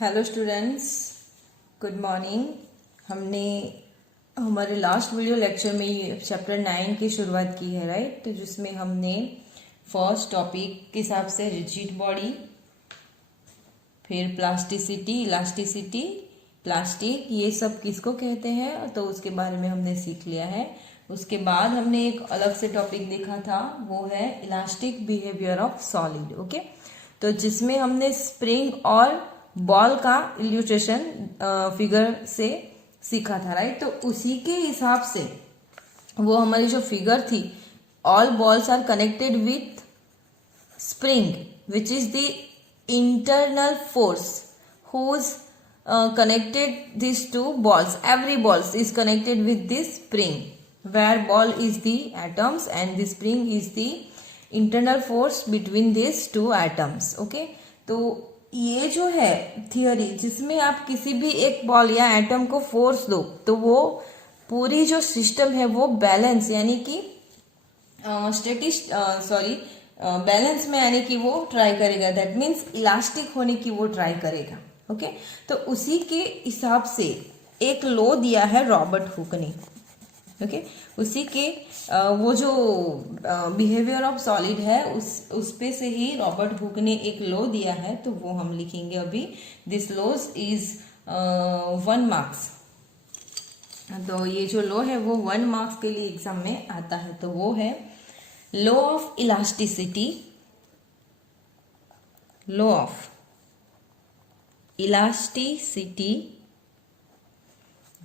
Hello students, good morning. हमने हमारे last video lecture में ये चैप्टर 9 की शुरुआत की है, राइट। तो जिसमें हमने फर्स्ट टॉपिक के हिसाब से रिजिड बॉडी, फिर प्लास्टिसिटी, इलास्टिसिटी, प्लास्टिक, ये सब किसको कहते हैं तो उसके बारे में हमने सीख लिया है। उसके बाद हमने एक अलग से टॉपिक देखा था, वो है elastic behaviour of solid. Okay, तो जिसमें हमने स्प्रिंग और बॉल का इल्यूस्ट्रेशन फिगर से सीखा था, राइट। तो उसी के हिसाब से वो हमारी जो फिगर थी, all balls are connected with spring which is the internal force whose connected these two balls. Every ball is connected with this spring, where ball is the atoms and the spring is the internal force between these two atoms. Okay, तो ये जो है theory जिसमें आप किसी भी एक ball या एटम को फोर्स दो तो वो पूरी जो सिस्टम है वो बैलेंस यानी कि बैलेंस में आने की वो ट्राई करेगा। दैट मीन्स इलास्टिक होने की वो ट्राई करेगा। ओके, तो उसी के हिसाब से एक लॉ दिया है रॉबर्ट हुक ने। ओके, उसी के वो जो बिहेवियर ऑफ सॉलिड है उस पे से ही रॉबर्ट हुक ने एक लॉ दिया है, तो वो हम लिखेंगे अभी। This laws is 1 marks. तो ये जो लॉ है वो 1 मार्क्स के लिए एग्जाम में आता है, तो वो है law of elasticity, law of elasticity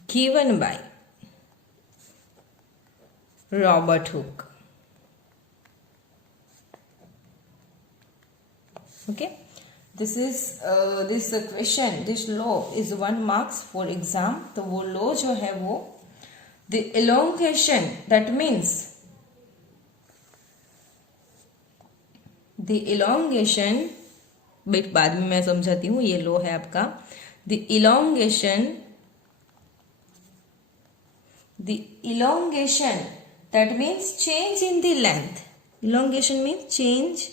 given by Robert Hooke. Okay, this is this question, this law is 1 marks for exam। तो वो law जो है वो the elongation, that means the elongation, wait बाद में मैं समझाती हूँ, ये लो है आपका। The elongation that means change in the length. Elongation means change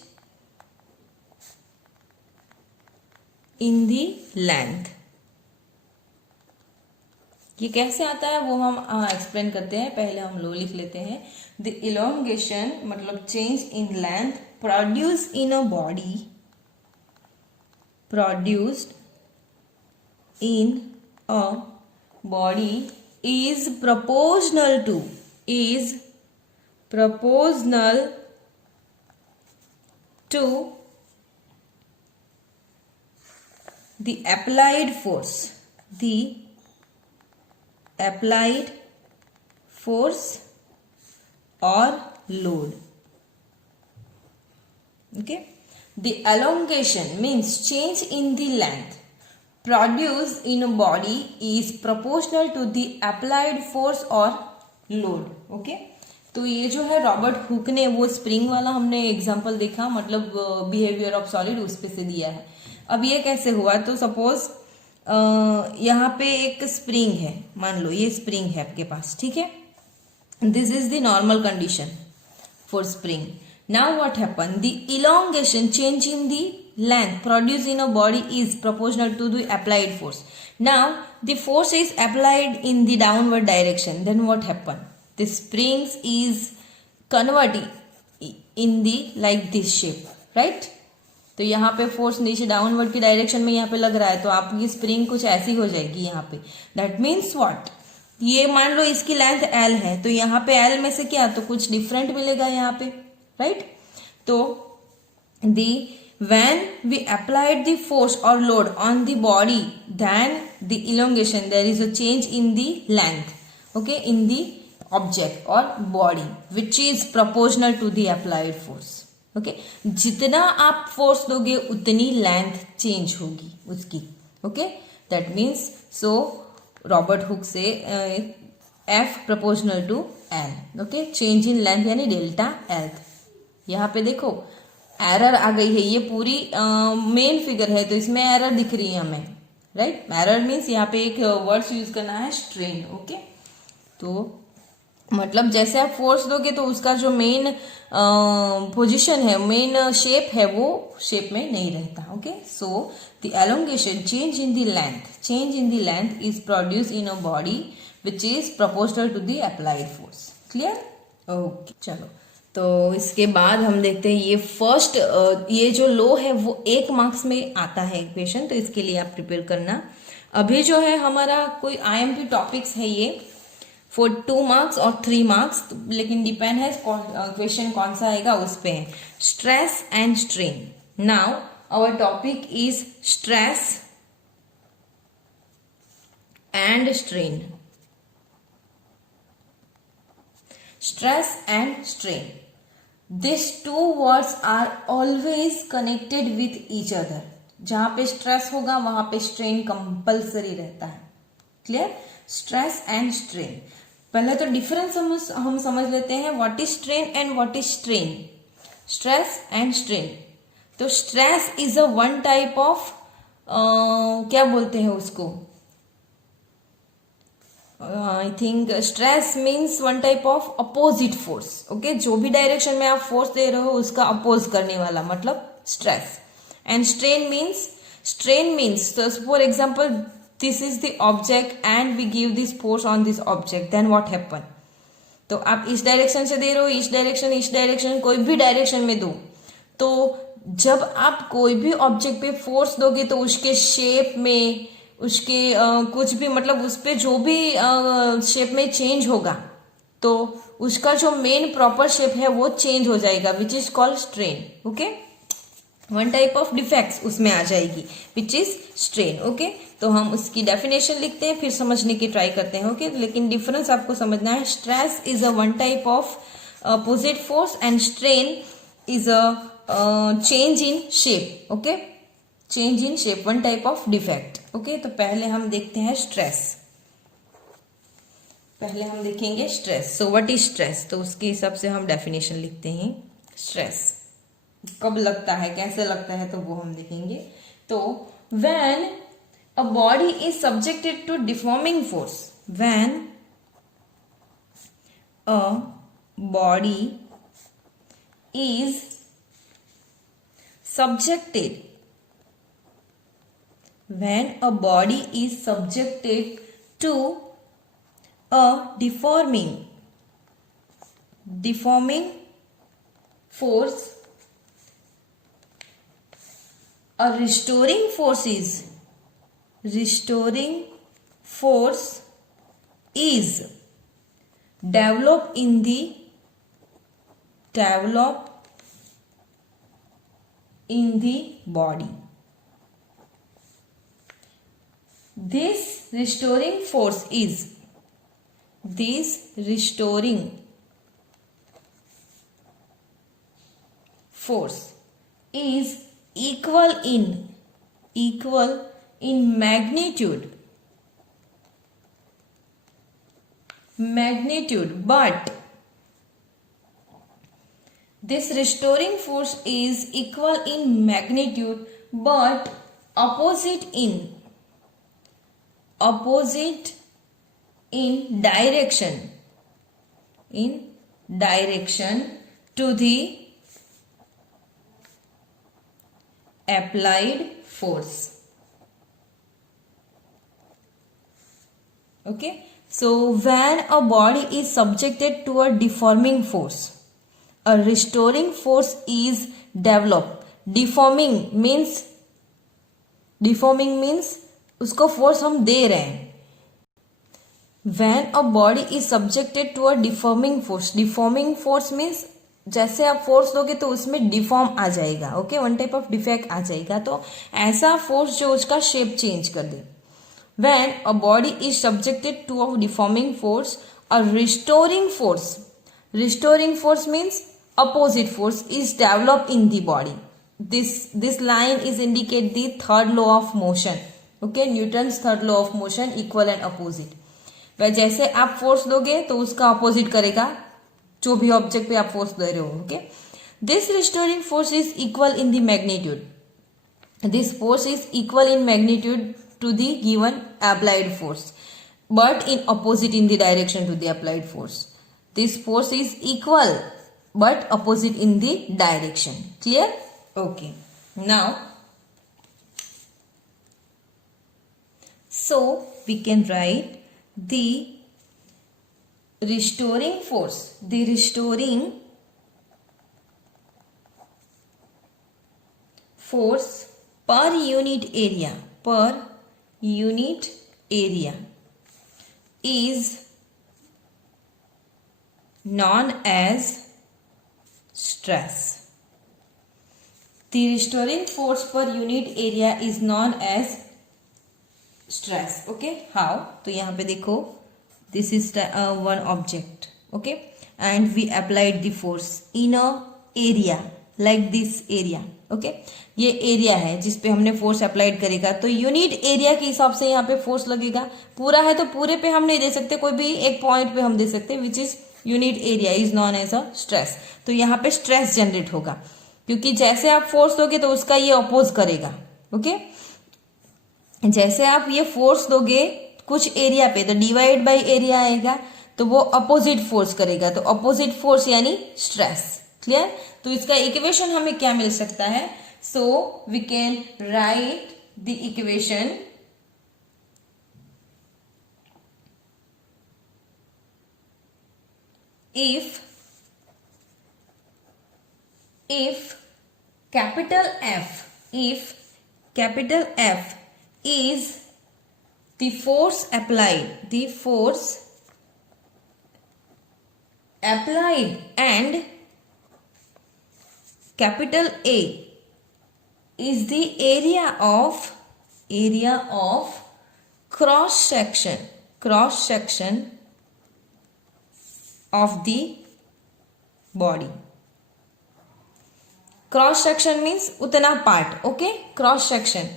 in the length. ये कैसे आता है वो हम एक्सप्लेन करते हैं, पहले हम लो लिख लेते हैं। द इलोंगेशन मतलब change in length produced in a body, produced in a body is proportional to the applied force, or load. Okay, the elongation means change in the length produced in a body is proportional to the applied force or load. Okay, तो ये जो है Robert Hooke ने वो spring वाला हमने example देखा, मतलब बिहेवियर ऑफ सॉलिड उस पे से दिया है। अब ये कैसे हुआ, तो सपोज यहाँ पे एक स्प्रिंग है, मान लो ये स्प्रिंग है आपके पास, ठीक है। This is the normal condition for spring. Now what happened? The elongation, change in the length produced in a body is proportional to the applied force. Now the force is applied in the downward direction. Then what happened? The springs is converting in the like this shape, right? तो यहाँ पे force नीचे downward की direction में यहाँ पे लग रहा है, तो आपकी स्प्रिंग कुछ ऐसी हो जाएगी यहाँ पे। दैट मीन्स व्हाट, ये मान लो इसकी लेंथ L है, तो यहाँ पे L में से क्या, तो कुछ डिफरेंट मिलेगा यहाँ पे, राइट। तो when we applied the force or load on the body, then the elongation, there is a change in the length, okay, in the object or body which is proportional to the applied force. Okay, जितना आप force दोगे उतनी length change होगी उसकी। okay, that means so Robert Hooke से F proportional to L, okay, change in length यानी delta L। यहाँ पे देखो एरर आ गई है, ये पूरी मेन फिगर है तो इसमें एरर दिख रही है हमें, राइट। एरर मीन्स यहाँ पे एक वर्ड्स यूज करना है, स्ट्रेन। ओके, तो मतलब जैसे आप फोर्स दोगे तो उसका जो मेन पोजीशन है, मेन शेप है, वो शेप में नहीं रहता. Okay, so the elongation change in the length is produce in a body which is proportional to the applied force. Clear? Okay, चलो. तो इसके बाद हम देखते हैं ये फर्स्ट, ये जो लो है वो 1 मार्क्स में आता है इक्वेशन, तो इसके लिए आप प्रिपेयर करना. अभी जो है हमारा कोई IMP टॉपिक्स है ये फॉर 2 मार्क्स और 3 मार्क्स, लेकिन डिपेंड है क्वेश्चन कौन सा आएगा उस पे है. Stress and strain. Now our topic is stress and strain. Stress and strain. These two words are always connected with each other. जहां पे स्ट्रेस होगा वहां पे स्ट्रेन कंपल्सरी रहता है. क्लियर? Stress and strain. पहले तो डिफरेंस हम समझ लेते हैं. What is strain and what is strain? Stress and strain. तो stress is a one type of, क्या बोलते हैं उसको, I think stress means one type of opposite force. Okay, जो भी डायरेक्शन में आप फोर्स दे रहे हो उसका अपोज करने वाला, मतलब stress. And strain means for example this is the object and we give this force on this object, then what happen. तो आप इस डायरेक्शन से दे रहे हो, इस डायरेक्शन, कोई भी डायरेक्शन में दो, तो जब आप कोई भी ऑब्जेक्ट पे फोर्स दोगे तो उसके शेप में, उसके कुछ भी, मतलब उस पे जो भी शेप में चेंज होगा तो उसका जो मेन प्रॉपर शेप है वो चेंज हो जाएगा, which is called strain. Okay, one type of defects उसमें आ जाएगी विच इज स्ट्रेन. ओके, तो हम उसकी डेफिनेशन लिखते हैं फिर समझने की ट्राई करते हैं. ओके, लेकिन डिफरेंस आपको समझना है. Stress is a one type of opposite force and strain is a change in shape. Okay, change in shape, one type of defect. Okay, तो पहले हम देखते हैं स्ट्रेस. पहले हम देखेंगे stress. So what is stress? तो उसके हिसाब से हम डेफिनेशन लिखते हैं. स्ट्रेस कब लगता है, कैसे लगता है, तो वो हम देखेंगे. तो when a body is subjected to deforming force, when a body is subjected, when a body is subjected to a deforming force, a restoring force is developed in the body. This restoring force is equal in magnitude, but this restoring force is equal in magnitude but opposite in direction to the applied force. Okay, so when a body is subjected to a deforming force, a restoring force is developed. Deforming means उसको force हम दे रहे हैं. When a body is subjected to a deforming force means जैसे आप force दोगे तो उसमें deform आ जाएगा. Okay, one type of defect आ जाएगा. तो ऐसा फोर्स जो उसका शेप चेंज कर दे. When a body is subjected to a deforming force, a restoring force means opposite force is developed in the body. This line is indicate the third law of motion. Okay, Newton's third law of motion, equal and opposite. वह जैसे आप force दोगे तो उसका opposite करेगा जो भी object पे आप फोर्स दे रहे हो. Okay, this restoring force is equal in the magnitude. This force is equal in magnitude to the given applied force but in opposite in the direction to the applied force. this force is equal but opposite in the direction. Clear? Okay. Now, so we can write the restoring force. The restoring force per unit area is known as stress. The restoring force per unit area is known as stress. Okay, how? तो यहाँ पे देखो, this is one object. Okay, and we applied the force in a area like this area. Okay, ये area है जिस पे हमने force applied करेगा, तो यूनिट एरिया के हिसाब से यहाँ पे फोर्स लगेगा. पूरा है तो पूरे पे हम नहीं दे सकते, कोई भी एक पॉइंट पे हम दे सकते, which is unit area is known as a stress. तो यहाँ पे स्ट्रेस जनरेट होगा, क्योंकि जैसे आप फोर्स दोगे तो उसका ये अपोज करेगा. ओके, जैसे आप ये फोर्स दोगे कुछ एरिया पे तो डिवाइड बाय एरिया आएगा, तो वो अपोजिट फोर्स करेगा. तो अपोजिट फोर्स यानी स्ट्रेस. क्लियर? तो इसका इक्वेशन हमें क्या मिल सकता है? So we can write the equation if capital F is the force applied, and capital A is the area of cross section of the body. Cross section means उतना part. Okay, cross section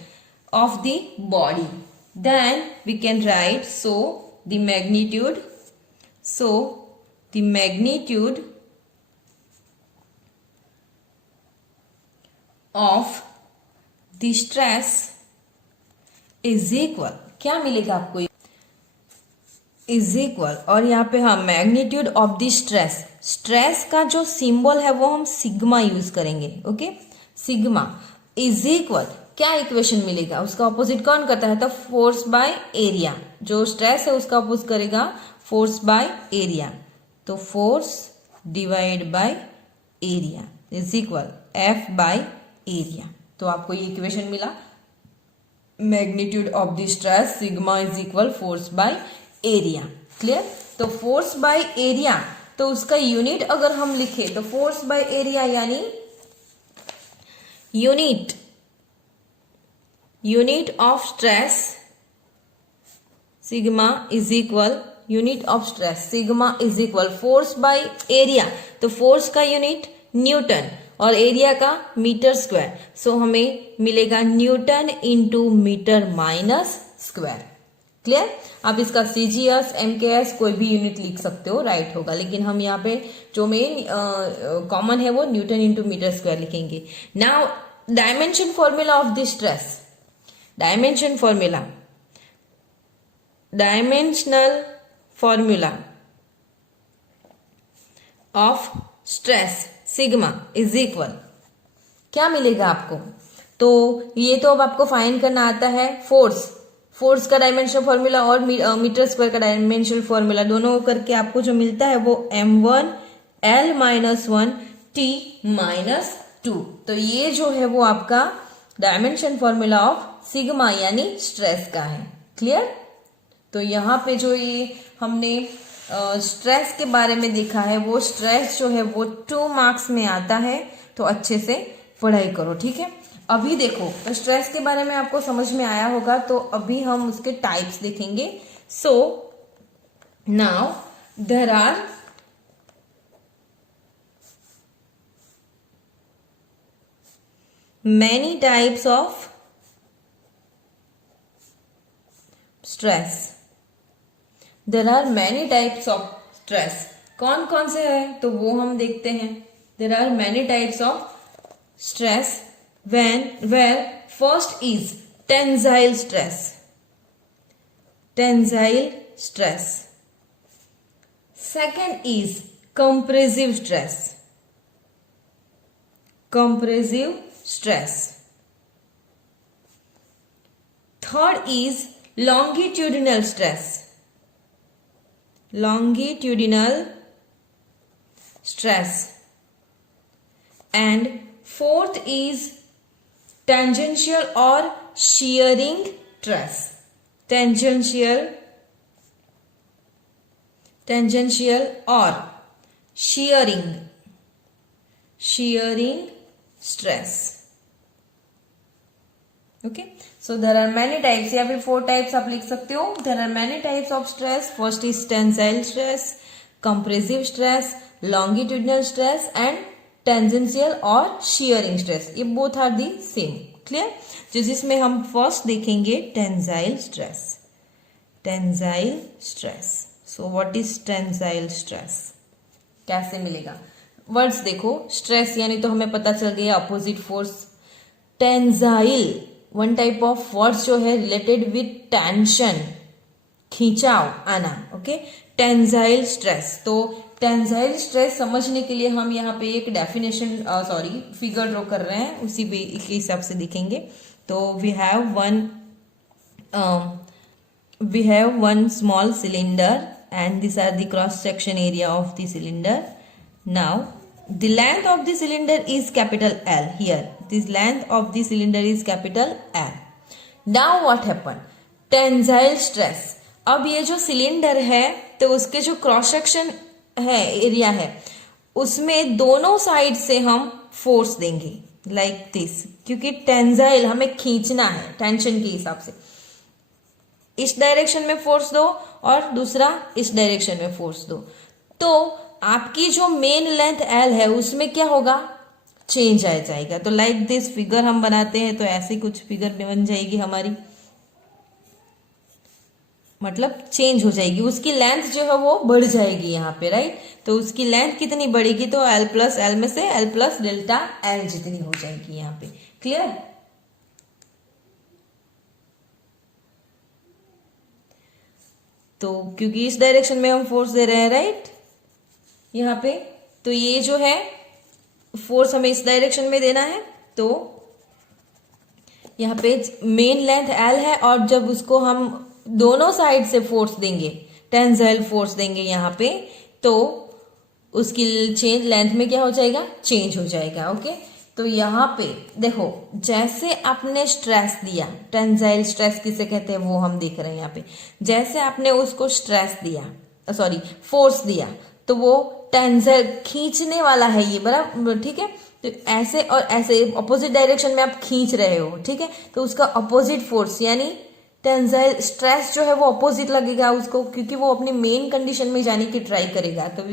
of the body. Then we can write, the magnitude of the stress is equal. क्या मिलेगा आपको? Is equal, और यहाँ पे हम magnitude of the stress का जो सिंबल है वो हम सिग्मा यूज करेंगे. ओके, सिग्मा इज इक्वल, क्या इक्वेशन मिलेगा? उसका अपोजिट कौन करता है? तो फोर्स बाय एरिया. जो स्ट्रेस है उसका अपोज करेगा फोर्स बाय एरिया. तो force divide by area is equal F bye area. तो आपको ये इक्वेशन मिला, magnitude of the stress sigma is equal force by area. Clear? तो फोर्स बाय एरिया, तो उसका यूनिट अगर हम लिखे तो फोर्स बाय एरिया यानी unit of stress sigma is equal force by area. तो फोर्स का यूनिट न्यूटन और एरिया का मीटर स्क्वायर. सो हमें मिलेगा newton into metre minus square. Clear? आप इसका सीजीएस, एमकेएस कोई भी यूनिट लिख सकते हो, राइट होगा. लेकिन हम यहाँ पे जो मेन कॉमन है वो न्यूटन इंटू मीटर स्क्वायर लिखेंगे. Now dimension formula of the stress. Dimensional formula of stress sigma is equal, क्या मिलेगा आपको? तो ये तो अब आपको फाइंड करना आता है फोर्स का डायमेंशनल फॉर्मूला और मीटर स्क्वायर का डायमेंशनल फॉर्मूला, दोनों करके आपको जो मिलता है वो m1 L - 1 T - 2. तो ये जो है वो आपका डायमेंशन फॉर्मूला ऑफ सिग्मा यानी स्ट्रेस का है. क्लियर? तो यहाँ पे जो ये हमने स्ट्रेस के बारे में देखा है, वो स्ट्रेस जो है वो 2 मार्क्स में आता है. तो अच्छे से पढ़ाई करो. ठीक है? अभी देखो, तो स्ट्रेस के बारे में आपको समझ में आया होगा, तो अभी हम उसके टाइप्स देखेंगे. So now there are many types of stress. कौन कौन से है तो वो हम देखते हैं. There are many types of stress. where first is tensile stress. Second is compressive stress. Compressive stress. Third is longitudinal stress. Longitudinal stress. And fourth is tangential or shearing stress. Tangential or shearing stress. Okay, so there are many types, या फिर 4 types आप लिख सकते हो. There are many types of stress. First is tensile stress, compressive stress, longitudinal stress and tangential or shearing stress. ये both are the same. Clear? जिसमें हम first देखेंगे tensile stress. Tensile stress. So what is tensile stress? कैसे मिलेगा? Words देखो, stress यानी तो हमें पता चल गया opposite force. Tensile one type of force जो है रिलेटेड विथ टेंशन, खींचाव आना. Okay, tensile stress. तो टेंजाइल स्ट्रेस समझने के लिए हम यहाँ पे एक डेफिनेशन फिगर ड्रॉ कर रहे हैं, उसी के हिसाब से दिखेंगे. तो we have one small cylinder and these are the cross section area of the cylinder. Now the length of the cylinder is capital L. Here this length of the cylinder is capital L. Now what happened? Tensile stress. अब ये जो cylinder है तो उसके जो cross section है, area है, उसमें दोनों साइड से हम फोर्स देंगे लाइक दिस, क्योंकि टेंजाइल हमें खींचना है टेंशन के हिसाब से. इस डायरेक्शन में फोर्स दो और दूसरा इस डायरेक्शन में फोर्स दो, तो आपकी जो मेन लेंथ एल है उसमें क्या होगा, चेंज आ जाएगा. तो लाइक दिस फिगर हम बनाते हैं, तो ऐसी कुछ फिगर बन जाएगी हमारी, मतलब चेंज हो जाएगी. उसकी लेंथ जो है वो बढ़ जाएगी यहाँ पे, राइट. तो उसकी लेंथ कितनी बढ़ेगी, तो एल प्लस एल में से एल प्लस डेल्टा एल जितनी हो जाएगी यहाँ पे. क्लियर? तो क्योंकि इस डायरेक्शन में हम फोर्स दे रहे हैं, राइट, यहाँ पे, तो ये जो है फोर्स हमें इस डायरेक्शन में देना है. तो यहाँ पे मेन लेंथ एल है, और जब उसको हम दोनों साइड से फोर्स देंगे, टेंसाइल फोर्स देंगे यहाँ पे, तो उसकी चेंज लेंथ में क्या हो जाएगा, चेंज हो जाएगा. ओके, तो यहाँ पे देखो, जैसे आपने स्ट्रेस दिया, टेंसाइल स्ट्रेस किसे कहते हैं वो हम देख रहे हैं यहाँ पे. जैसे आपने उसको स्ट्रेस दिया, फोर्स दिया, तो वो टेंसाइल खींचने वाला है ये, बराबर, ठीक है. तो ऐसे और ऐसे अपोजिट डायरेक्शन में आप खींच रहे हो, ठीक है, तो उसका अपोजिट फोर्स यानी टेंसाइल स्ट्रेस जो है वो अपोजिट लगेगा उसको, क्योंकि वो अपनी मेन कंडीशन में जाने की ट्राई करेगा. तो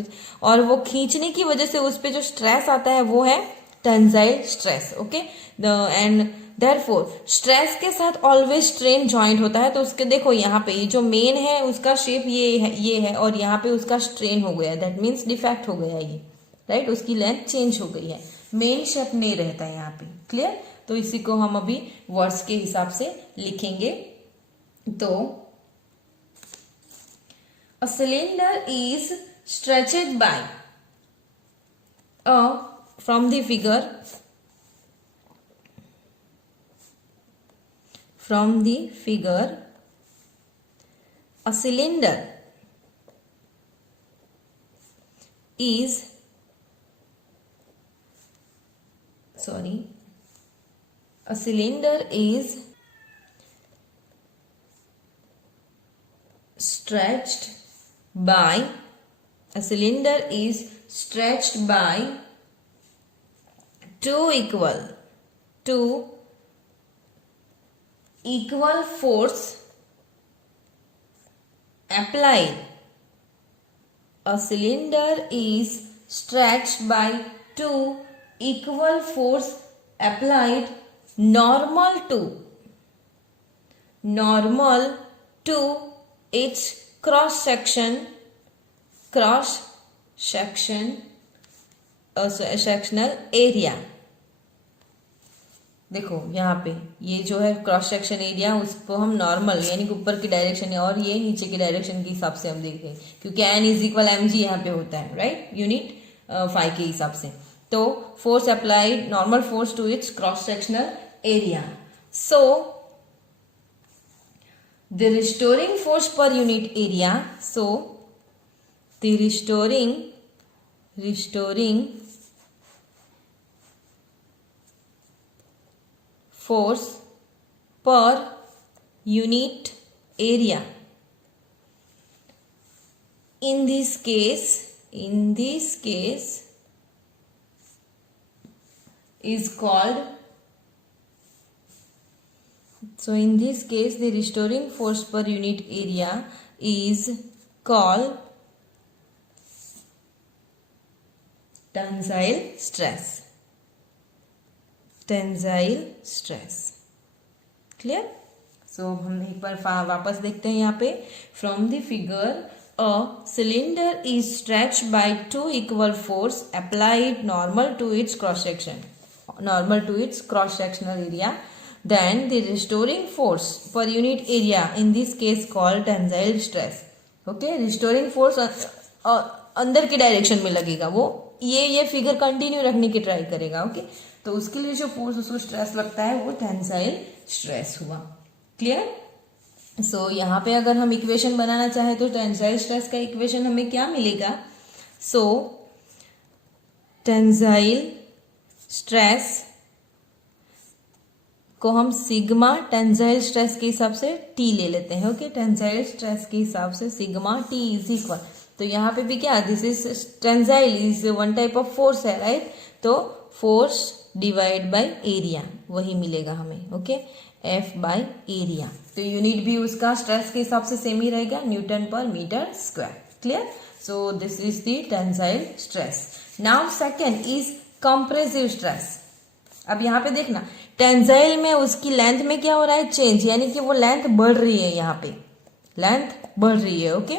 और वो खींचने की वजह से उस पर जो स्ट्रेस आता है वो है tensile stress. Okay, and therefore stress के साथ ऑलवेज स्ट्रेन ज्वाइंट होता है. तो उसके देखो यहाँ पे ये जो मेन है उसका शेप ये है और यहाँ पे उसका स्ट्रेन हो गया, दैट मीन्स डिफेक्ट हो गया ये, राइट. उसकी लेंथ चेंज हो गई है, मेन शेप नहीं रहता है यहाँ पे. क्लियर? तो इसी को हम अभी वर्ड्स के हिसाब से लिखेंगे. तो a cylinder is stretched by from the figure, a cylinder is stretched by two equal force applied. A cylinder is stretched by two equal force applied normal to its cross sectional area. देखो यहाँ पे ये जो है cross section area, उसको हम normal यानी कि ऊपर की डायरेक्शन और ये नीचे की डायरेक्शन के हिसाब से हम देखें, क्योंकि N is equal M G यहाँ पे होता है, राइट, यूनिट फाइव के हिसाब से। तो force applied, normal force to its cross sectional area. So the restoring force per unit area, so the restoring force per unit area, in this case is called, so in this case the restoring force per unit area is called tensile stress. Clear? So हम एक बार वापस देखते हैं यहाँ पे। From the figure, a cylinder is stretched by two equal force applied normal to its cross sectional area. Then the restoring force per unit area in this case called tensile stress. Okay, restoring force अंदर की direction में लगेगा, वो ये figure continue रखने की try करेगा। Okay, तो उसके लिए जो फोर्स उसको स्ट्रेस लगता है वो टेंसाइल स्ट्रेस हुआ। क्लियर? सो यहाँ पे अगर हम इक्वेशन बनाना चाहे तो टेंसाइल स्ट्रेस का इक्वेशन हमें क्या मिलेगा? सो टेंसाइल स्ट्रेस को हम सिग्मा टेंसाइल स्ट्रेस के हिसाब से टी ले लेते हैं। ओके, टेंसाइल स्ट्रेस के हिसाब से सिग्मा टी इज इक्वल, तो यहाँ पे भी क्या, this is tensile is one type of force है, राइट, तो फोर्स डिवाइड बाय एरिया वही मिलेगा हमें। ओके, एफ बाय एरिया, तो यूनिट भी उसका स्ट्रेस के हिसाब से सेम ही रहेगा, न्यूटन पर metre square. Clear? So this is the tensile stress. Now second is compressive stress. अब यहाँ पे देखना, टेंसाइल में उसकी लेंथ में क्या हो रहा है, चेंज, यानी कि वो लेंथ बढ़ रही है, यहाँ पे लेंथ बढ़ रही है। ओके,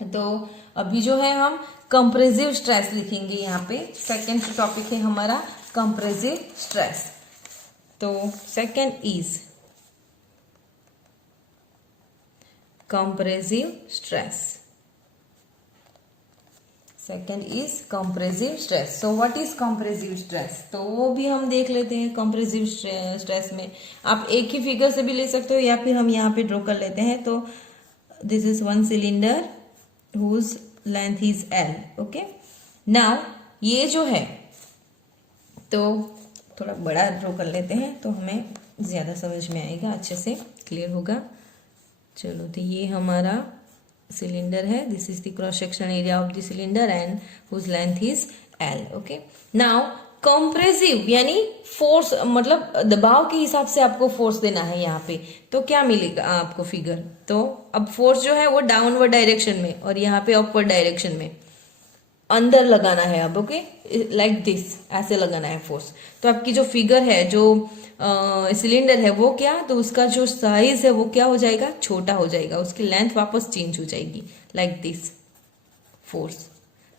तो अभी जो है हम कंप्रेसिव स्ट्रेस लिखेंगे यहाँ पे। सेकेंड टॉपिक है हमारा कंप्रेसिव स्ट्रेस। तो second is compressive stress. Second is compressive stress. So what is compressive stress, तो वो भी हम देख लेते हैं। कंप्रेसिव स्ट्रेस में आप एक ही फिगर से भी ले सकते हो या फिर हम यहाँ पे ड्रॉ कर लेते हैं। तो this is one cylinder whose length is L. Okay, now ये जो है, तो थोड़ा बड़ा ड्रॉ कर लेते हैं तो हमें ज्यादा समझ में आएगा, अच्छे से क्लियर होगा। चलो, तो ये हमारा सिलेंडर है, this is the cross section area of the cylinder and whose length is L. Okay, now compressive यानी फोर्स, मतलब दबाव के हिसाब से आपको फोर्स देना है यहाँ पे, तो क्या मिलेगा आपको फिगर, तो अब फोर्स जो है वो डाउनवर्ड डायरेक्शन में और यहाँ पे अपवर्ड डायरेक्शन में अंदर लगाना है। अब ओके, लाइक दिस, ऐसे लगाना है फोर्स। तो आपकी जो फिगर है, जो सिलेंडर है वो क्या, तो उसका जो साइज है वो क्या हो जाएगा, छोटा हो जाएगा, उसकी लेंथ वापस चेंज हो जाएगी, लाइक दिस फोर्स।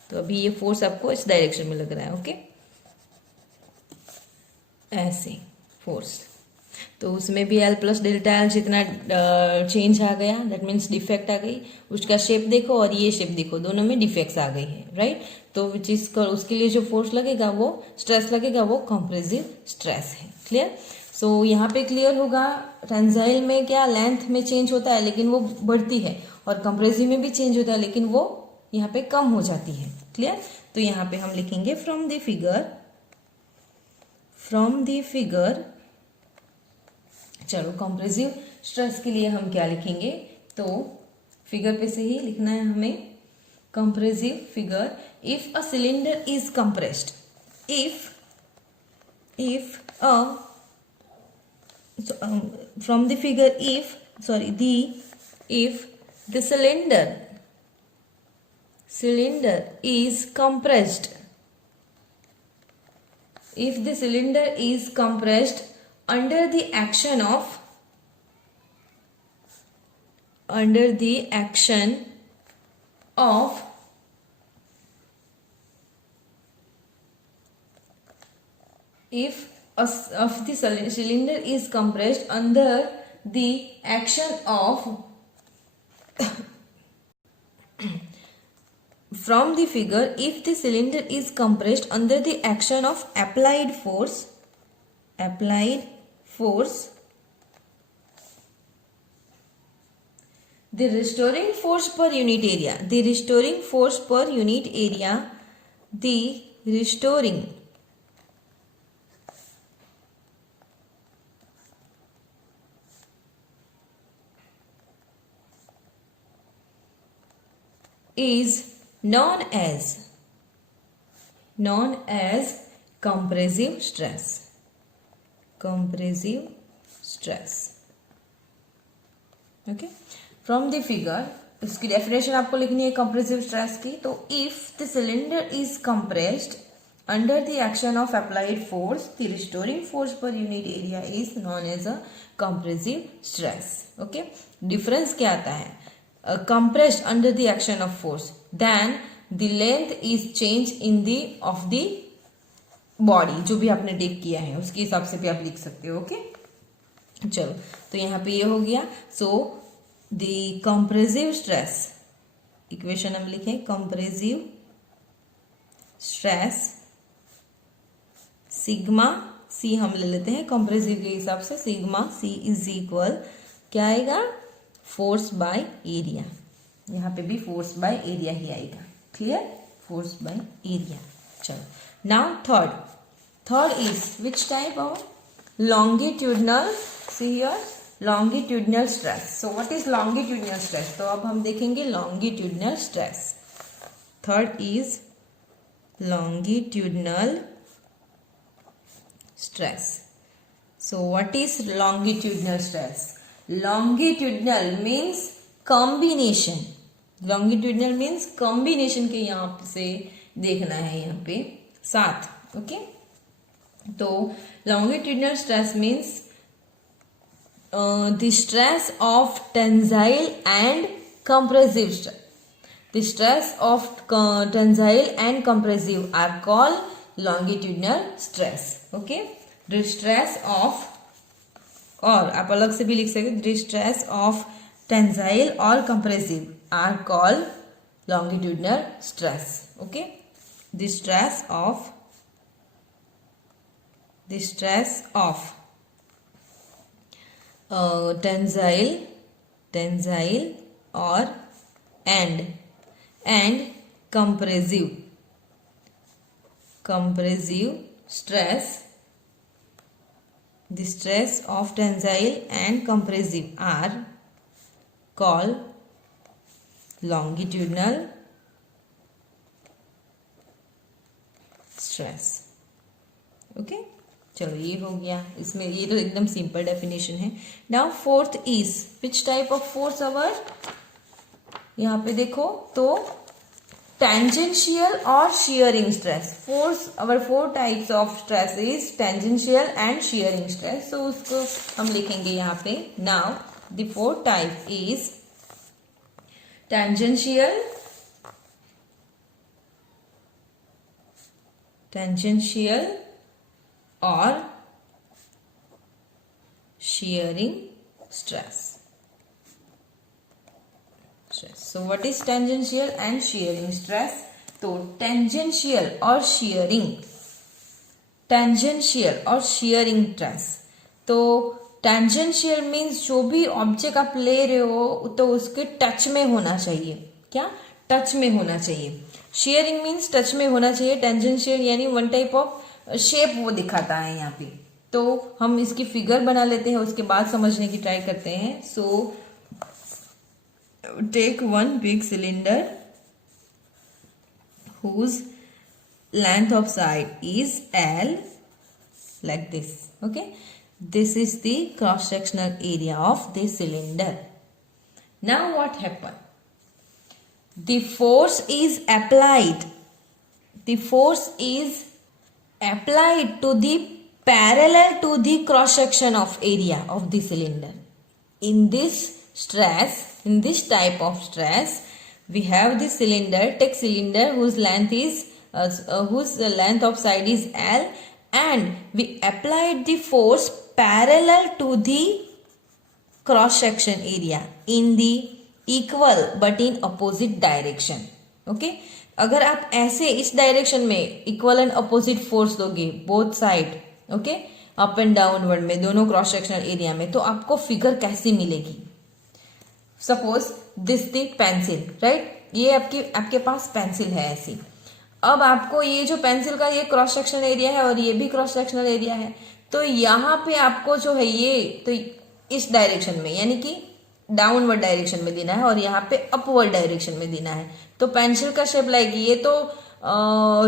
तो अभी ये फोर्स आपको इस डायरेक्शन में लग रहा है। ओके, ऐसे फोर्स, तो उसमें भी एल प्लस डेल्टा एल जितना चेंज आ गया, दैट मीन्स डिफेक्ट आ गई। उसका शेप देखो और ये शेप देखो, दोनों में डिफेक्ट्स आ गई है, राइट। तो विच इज, उसके लिए जो फोर्स लगेगा, वो स्ट्रेस लगेगा, वो कंप्रेसिव स्ट्रेस है। क्लियर? सो यहाँ पे क्लियर होगा, टेंसाइल में क्या लेंथ में चेंज होता है लेकिन वो बढ़ती है, और कंप्रेसिव में भी चेंज होता है लेकिन वो यहाँ पे कम हो जाती है। क्लियर? तो यहाँ पे हम लिखेंगे फ्रॉम द फिगर, चलो कंप्रेसिव स्ट्रेस के लिए हम क्या लिखेंगे, तो फिगर पे से ही लिखना है हमें। Compressive figure, if a cylinder is compressed, from the figure, if the cylinder is compressed, if the cylinder is compressed under the action of if of the cylinder is compressed under the action of from the figure, if the cylinder is compressed under the action of applied force, the restoring force per unit area, the restoring is known as compressive stress. Okay, from the figure इसकी definition आपको लिखनी है compressive stress की. तो if the cylinder is compressed under the action of applied force, the restoring force per unit area is known as a compressive stress. Okay, difference क्या आता है? Compressed under the action of force, then the length is changed in the of the body. जो भी आपने take किया है उसके हिसाब से भी आप लिख सकते हो. ओके, चलो तो यहाँ पे ये हो गया. So the compressive stress equation हम लिखें, कंप्रेसिव स्ट्रेस सिग्मा सी हम ले लेते हैं कंप्रेसिव के हिसाब से. सिग्मा सी इज इक्वल क्या आएगा? Force by area. यहाँ पे भी फोर्स बाय एरिया ही आएगा. क्लियर? Force by area. चलो now third is which type of longitudinal. See here, longitudinal stress. So what is longitudinal stress? तो अब हम देखेंगे longitudinal stress. Third is longitudinal stress. So what is longitudinal stress? Longitudinal means combination. Longitudinal means combination के यहाँ से देखना है यहाँ पे साथ. ओके, तो longitudinal stress means the stress of tensile and compressive stress. The stress of tensile and compressive are called longitudinal stress. Okay, the stress of, और आप अलग से भी लिख सकते, the stress of tensile or compressive are called longitudinal stress. Okay, the stress of tensile or and compressive stress. The stress of tensile and compressive are called longitudinal stress. Okay, चलो ये हो गया. इसमें ये तो एकदम सिंपल डेफिनेशन है. Now fourth is which type of force our. यहाँ पे देखो तो टेंजेंशियल और shearing stress. Force our 4 types of stress is tangential and shearing stress. तो उसको हम लिखेंगे यहाँ पे. Now the 4 type is tangential और shearing stress. So what is tangential and shearing stress? तो tangential और shearing stress. तो tangential means जो भी ऑब्जेक्ट आप ले रहे हो तो उसके टच में होना चाहिए. क्या? टच में होना चाहिए. shearing means टच में होना चाहिए. tangential यानी वन टाइप ऑफ शेप वो दिखाता है यहाँ पे. तो हम इसकी फिगर बना लेते हैं, उसके बाद समझने की ट्राई करते हैं. So take one big cylinder whose length of side is L like this. Okay, this is the cross sectional area of the cylinder. Now what happened? The force is applied. The force is applied to the parallel to the cross section of area of the cylinder. In this type of stress, we have the cylinder. Take cylinder whose length of side is L and we applied the force parallel to the cross section area in the equal but in opposite direction. Okay अगर आप ऐसे इस direction में equal and opposite force दोगे both side, okay, up and downward में दोनों cross sectional area में, तो आपको फिगर कैसी मिलेगी? Suppose this the pencil, right, ये आपके पास पेंसिल है ऐसी। अब आपको ये जो पेंसिल का ये क्रॉस सेक्शनल एरिया है और ये भी क्रॉस सेक्शनल एरिया है, तो यहाँ पे आपको जो है ये तो इस डायरेक्शन में यानी कि डाउनवर्ड डायरेक्शन में देना है और यहाँ पे अपवर्ड डायरेक्शन में देना है। तो पेंसिल का शेप लाइक ये तो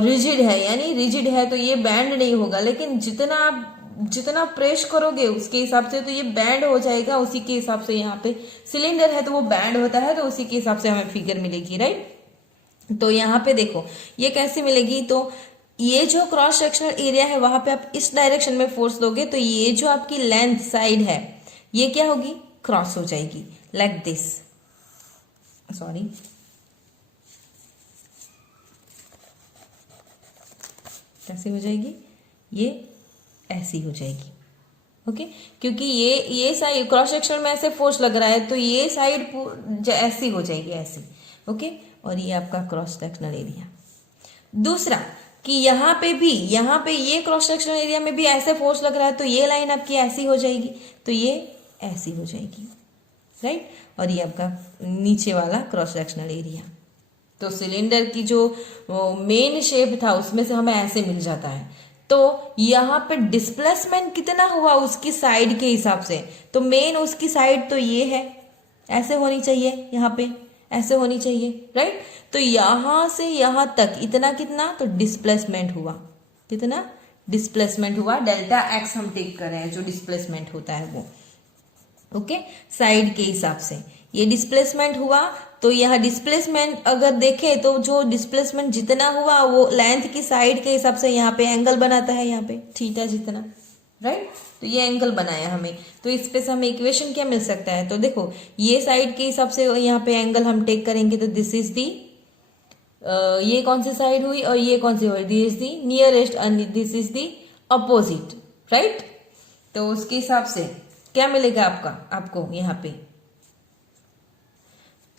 रिजिड है, यानी रिजिड है तो ये बैंड नहीं होगा, लेकिन जितना प्रेस करोगे उसके हिसाब से तो ये बैंड हो जाएगा। उसी के हिसाब से यहाँ पे सिलेंडर है तो वो बैंड होता है, तो उसी के हिसाब से हमें फिगर मिलेगी, राइट। तो यहाँ पे देखो ये कैसे मिलेगी, तो ये जो क्रॉस सेक्शनल एरिया है वहां पे आप इस डायरेक्शन में फोर्स दोगे तो ये जो आपकी लेंथ साइड है ये क्या होगी? क्रॉस हो जाएगी, लाइक दिस, सॉरी, कैसे हो जाएगी? ये ऐसी हो जाएगी, ओके, क्योंकि ये साइड क्रॉस सेक्शन में ऐसे फोर्स लग रहा है तो ये साइड ऐसी हो जाएगी, ऐसी, ओके। और ये आपका क्रॉस सेक्शनल एरिया। दूसरा कि यहाँ पे ये क्रॉस सेक्शनल एरिया में भी ऐसे फोर्स लग रहा है तो ये लाइन आपकी ऐसी हो जाएगी, तो ये ऐसी हो जाएगी, राइट। और ये आपका नीचे वाला क्रॉस सेक्शनल एरिया। तो सिलेंडर की जो मेन शेप था उसमें से हमें ऐसे मिल जाता है। तो यहाँ पे डिस्प्लेसमेंट कितना हुआ उसकी साइड के हिसाब से, तो मेन उसकी साइड तो ये है, ऐसे होनी चाहिए, यहाँ पे ऐसे होनी चाहिए, राइट। तो यहां से यहां तक इतना कितना, तो डिस्प्लेसमेंट हुआ, कितना डिस्प्लेसमेंट हुआ, डेल्टा एक्स हम टेक कर रहे हैं जो डिस्प्लेसमेंट होता है वो, ओके, साइड के हिसाब से ये डिस्प्लेसमेंट हुआ। तो यह डिस्प्लेसमेंट अगर देखें तो जो डिस्प्लेसमेंट जितना हुआ वो लेंथ की साइड के हिसाब से यहाँ पे एंगल बनाता है, यहाँ पे थीटा जितना, राइट। तो ये एंगल बनाया हमें, तो इस पे से हमें इक्वेशन क्या मिल सकता है? तो देखो ये साइड के हिसाब से यहाँ पे एंगल हम टेक करेंगे तो दिस इज दी, ये कौन सी साइड हुई और ये कौन सी हुई? This is the nearest and this is the opposite, right. तो उसके हिसाब से क्या मिलेगा आपको यहाँ पे?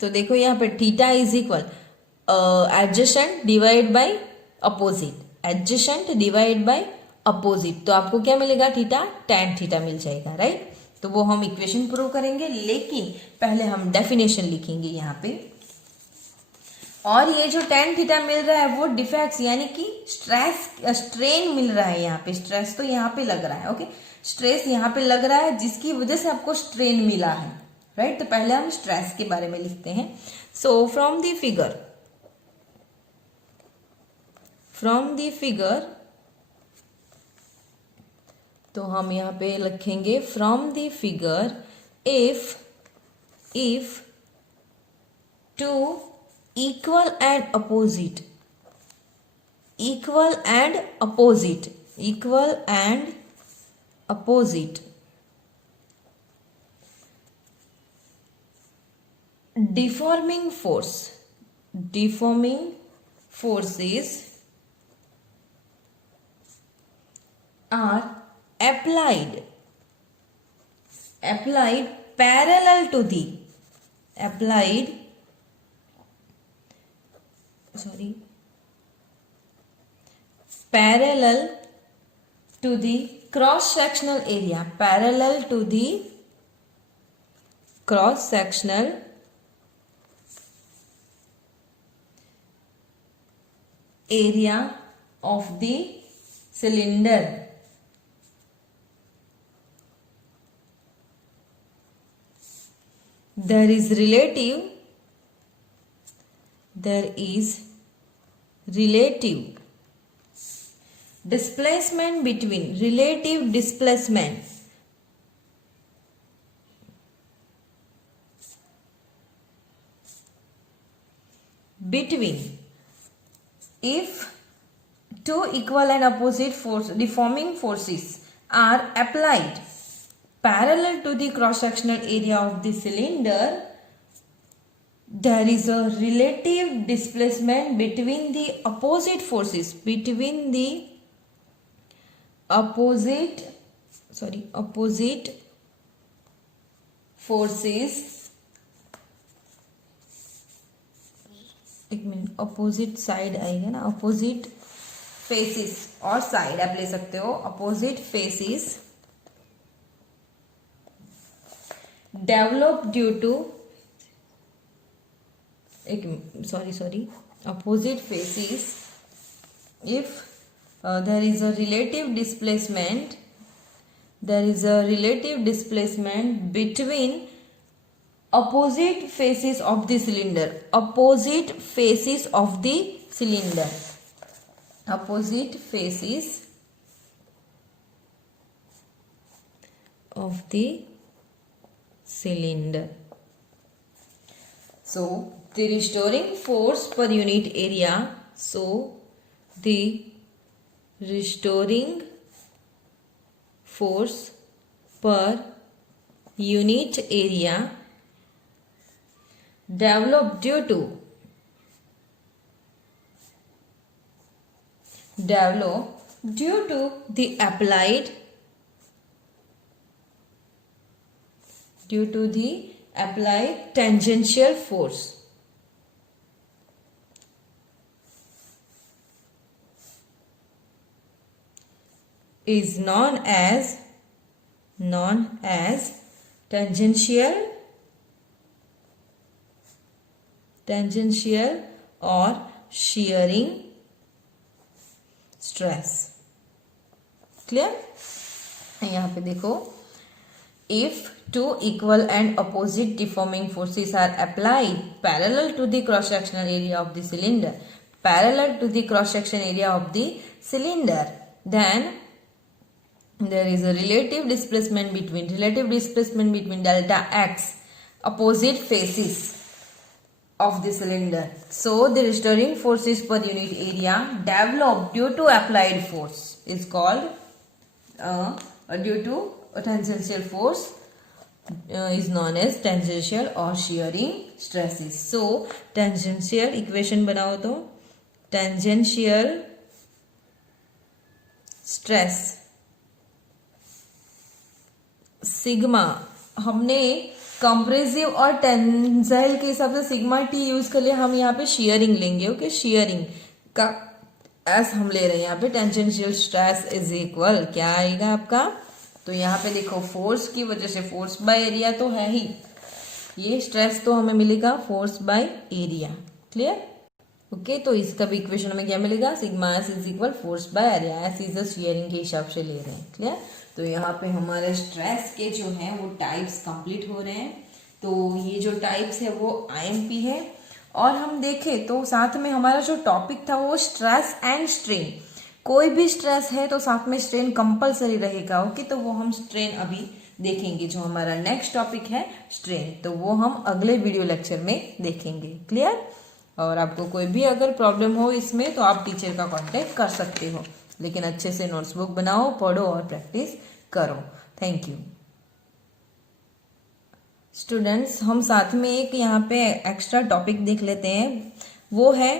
तो देखो यहाँ पे theta is equal adjacent divide by opposite, adjacent divide by opposite, तो आपको क्या मिलेगा? थीटा, tan थीटा मिल जाएगा, राइट। तो वो हम इक्वेशन प्रूव करेंगे, लेकिन पहले हम डेफिनेशन लिखेंगे यहाँ पे। और ये जो tan थीटा मिल रहा है वो डिफेक्ट्स यानी कि स्ट्रेन मिल रहा है, यहाँ पे स्ट्रेस तो यहाँ पे लग रहा है, ओके, स्ट्रेस यहाँ पे लग रहा है जिसकी वजह से आपको स्ट्रेन मिला है, राइट। तो पहले हम स्ट्रेस के बारे में लिखते हैं। सो फ्रॉम द फिगर तो हम यहाँ पे लिखेंगे from the figure if two equal and opposite deforming forces are applied parallel to the cross sectional area, of the cylinder. There is relative displacement between if two equal and opposite deforming forces are applied parallel to the cross-sectional area of the cylinder, there is a relative displacement between the opposite forces, between the opposite forces, एक minute, opposite side आएगा ना, opposite faces और side आप ले सकते हो, opposite faces develop due to, opposite faces if there is a relative displacement between opposite faces of the cylinder, opposite faces of the cylinder, opposite faces of the cylinder. So the restoring force per unit area, so the restoring force per unit area developed due to the applied tangential force is known as tangential or shearing stress. Clear? यहाँ पे देखो, if two equal and opposite deforming forces are applied parallel to the cross sectional area of the cylinder, then there is a relative displacement between delta x opposite faces of the cylinder. So the restoring forces per unit area developed due to applied force is called due to a tangential force is known as tangential or shearing stresses. So tangential equation बनाओ तो tangential stress sigma, हमने compressive और tensile के हिसाब से sigma T use कर लिया, हम यहाँ पे शेयरिंग लेंगे. ओके, शेयरिंग का एस हम ले रहे हैं यहाँ पे. टेंजेंशियल स्ट्रेस इज इक्वल क्या आएगा आपका, तो यहाँ पे देखो फोर्स की वजह से फोर्स बाय एरिया तो है ही, ये स्ट्रेस तो हमें मिलेगा force by area. Clear? Okay, तो इसका भी इक्वेशन हमें क्या मिलेगा, sigma S is equal force by area. S is sharing के हिसाब से ले रहे हैं. क्लियर? तो यहाँ पे हमारे स्ट्रेस के जो हैं वो टाइप्स कंप्लीट हो रहे हैं. तो ये जो टाइप्स है वो आईएमपी है. और हम देखें तो साथ में हमारा जो टॉपिक था वो स्ट्रेस एंड स्ट्रेन. कोई भी स्ट्रेस है तो साथ में स्ट्रेन कंपलसरी रहेगा. ओके, तो वो हम स्ट्रेन अभी देखेंगे. जो हमारा नेक्स्ट टॉपिक है स्ट्रेन, तो वो हम अगले वीडियो लेक्चर में देखेंगे. क्लियर? और आपको कोई भी अगर प्रॉब्लम हो इसमें तो आप टीचर का कांटेक्ट कर सकते हो, लेकिन अच्छे से नोट्स बुक बनाओ, पढ़ो और प्रैक्टिस करो. Thank you students. हम साथ में एक यहाँ पे एक्स्ट्रा टॉपिक देख लेते हैं, वो है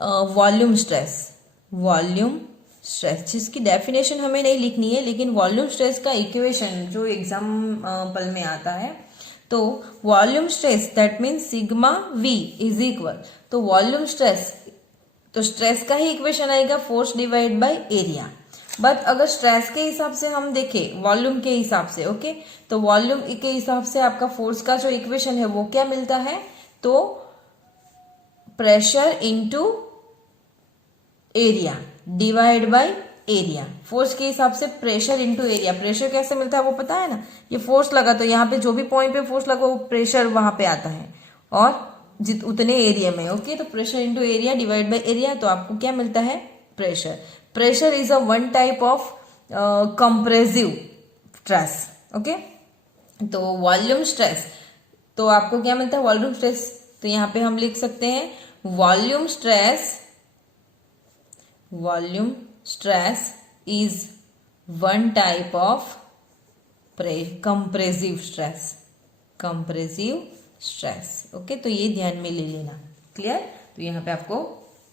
वॉल्यूम स्ट्रेस. वॉल्यूम स्ट्रेस जिसकी डेफिनेशन हमें नहीं लिखनी है, लेकिन वॉल्यूम स्ट्रेस का इक्वेशन जो एग्जाम्पल में आता है, तो volume stress that means sigma we is equal, तो वॉल्यूम स्ट्रेस, तो स्ट्रेस का ही इक्वेशन आएगा force divide by area. But अगर स्ट्रेस के हिसाब से हम देखें वॉल्यूम के हिसाब से, ओके, तो वॉल्यूम के हिसाब से आपका फोर्स का जो इक्वेशन है वो क्या मिलता है, तो pressure into area divide by area. Force के हिसाब से प्रेशर इनटू एरिया. प्रेशर कैसे मिलता है वो पता है ना, ये फोर्स लगा तो यहाँ पे जो भी पॉइंट पे फोर्स लगा वो प्रेशर वहां पे आता है और उतने एरिया में. ओके, तो pressure into area divide by area, तो आपको क्या मिलता है, pressure. Pressure is a one type of compressive stress. Okay, तो वॉल्यूम स्ट्रेस, तो आपको क्या मिलता है, वॉल्यूम स्ट्रेस. तो यहां पे हम लिख सकते हैं volume stress is one type of compressive stress. Okay, तो ये ध्यान में ले लेना. क्लियर? तो यहाँ पे आपको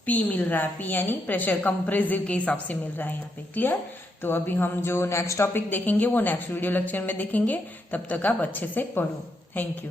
पी मिल रहा है, पी यानी प्रेशर कंप्रेसिव के हिसाब से मिल रहा है यहाँ पे। क्लियर? तो अभी हम जो नेक्स्ट टॉपिक देखेंगे वो नेक्स्ट वीडियो लेक्चर में देखेंगे। तब तक आप अच्छे से पढ़ो। Thank you.